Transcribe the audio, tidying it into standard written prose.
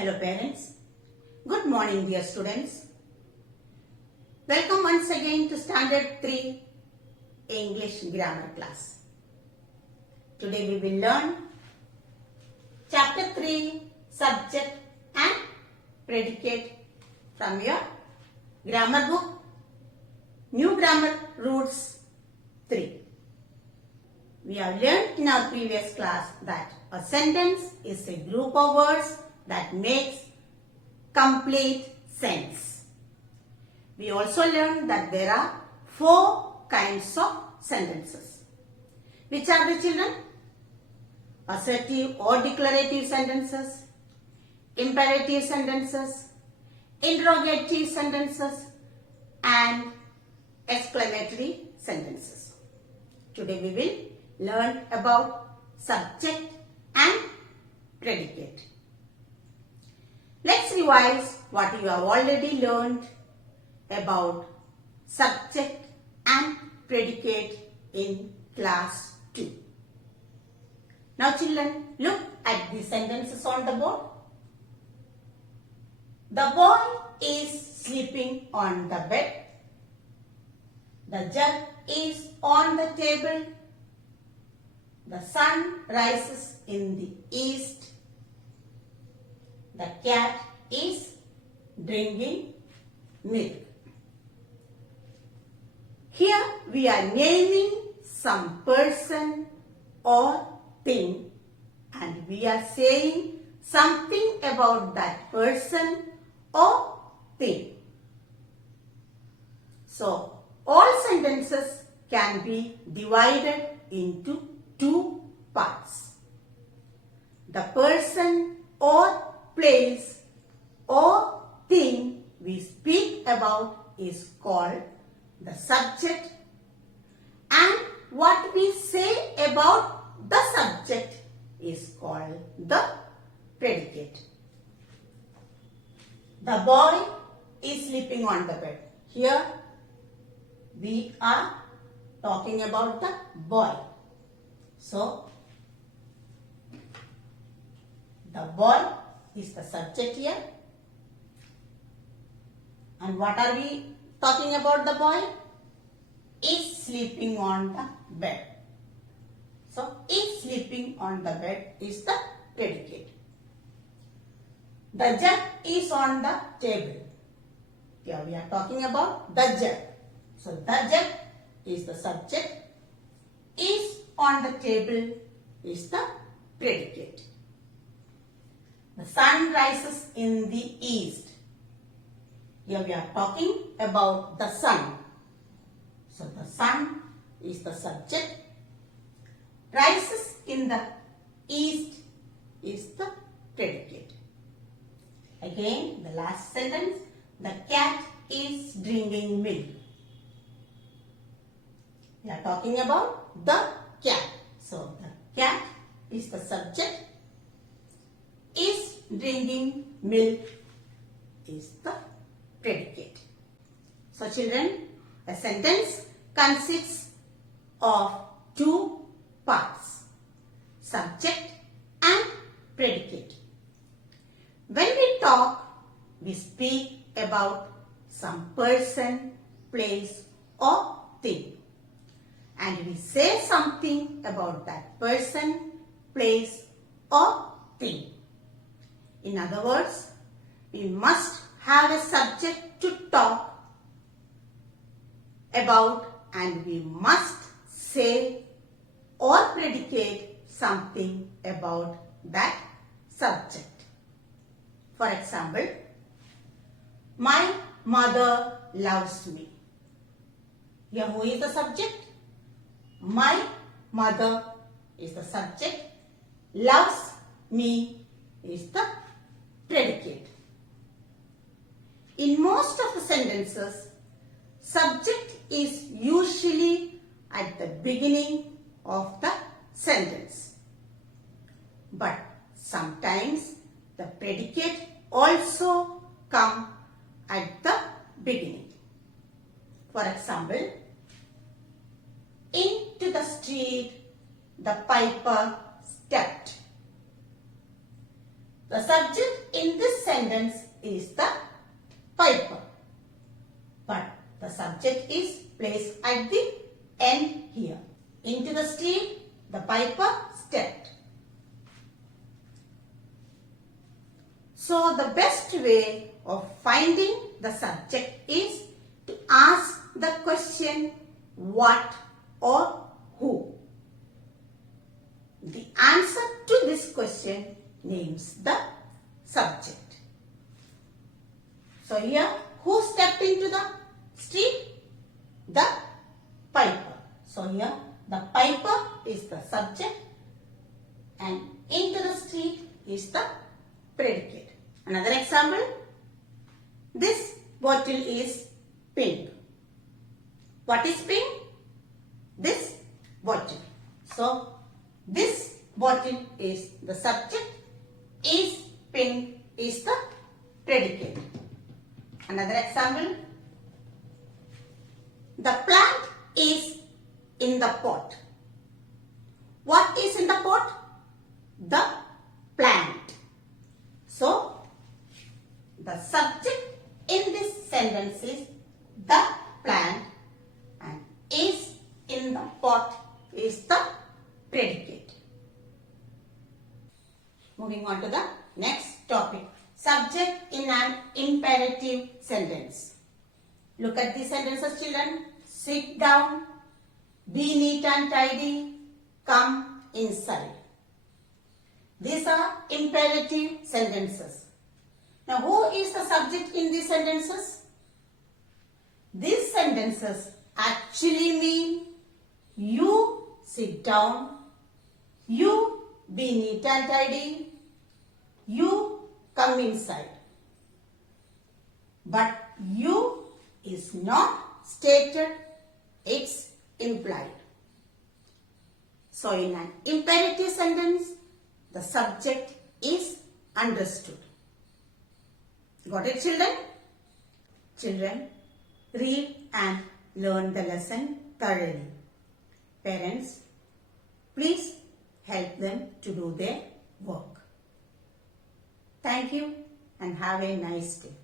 Hello parents. Good morning dear students. Welcome once again to Standard 3 English Grammar class. Today we will learn Chapter 3 Subject and Predicate from your grammar book New Grammar Roots 3. We have learned in our previous class that a sentence is a group of words that makes complete sense. We also learned that there are 4 kinds of sentences. Which are the children? Assertive or declarative sentences, imperative sentences, interrogative sentences, and exclamatory sentences. Today we will learn about subject and predicate. Let's revise what you have already learned about subject and predicate in class 2. Now children, look at the sentences on the board. The boy is sleeping on the bed. The jug is on the table. The sun rises in the east. The cat is drinking milk. Here we are naming some person or thing and we are saying something about that person or thing. So, all sentences can be divided into 2 parts. The person or place or thing we speak about is called the subject, and what we say about the subject is called the predicate. The boy is sleeping on the bed. Here we are talking about the boy. So, the boy is the subject here. And what are we talking about? The boy is sleeping on the bed. So, is sleeping on the bed is the predicate. The jug is on the table. Here we are talking about the jug. So, the jug is the subject. Is on the table is the predicate. The sun rises in the east. Here we are talking about the sun. So, the sun is the subject. Rises in the east is the predicate. Again, the last sentence. The cat is drinking milk. We are talking about the cat. So, the cat is the subject. Is drinking milk is the predicate. So children, a sentence consists of 2 parts, subject and predicate. When we talk, we speak about some person, place or thing. And we say something about that person, place or thing. In other words, we must have a subject to talk about and we must say or predicate something about that subject. For example, my mother loves me. Here who is the subject? My mother is the subject. Loves me is the predicate. In most of the sentences, subject is usually at the beginning of the sentence. But sometimes the predicate also come at the beginning. For example, into the street the piper stepped. The subject in this sentence is the piper. But the subject is placed at the end here. Into the street, the piper stepped. So the best way of finding the subject is to ask the question what or who. The answer to this question names the subject. So here, who stepped into the street? The piper. So here, the piper is the subject and into the street is the predicate. Another example, this bottle is pink. What is pink? This bottle. So, this bottle is the subject, is pink is the predicate. Another example, the plant is in the pot. What is in the pot? The plant. So, the subject in this sentence is the plant and is in the pot is the predicate. Moving on to the next topic. Subject in an imperative sentence. Look at these sentences, children. Sit down, be neat and tidy, come inside. These are imperative sentences. Now, who is the subject in these sentences? These sentences actually mean you sit down, you be neat and tidy, you come inside. But you is not stated, it's implied. So in an imperative sentence, the subject is understood. Got it, children? Children, read and learn the lesson thoroughly. Parents, please help them to do their work. Thank you and have a nice day.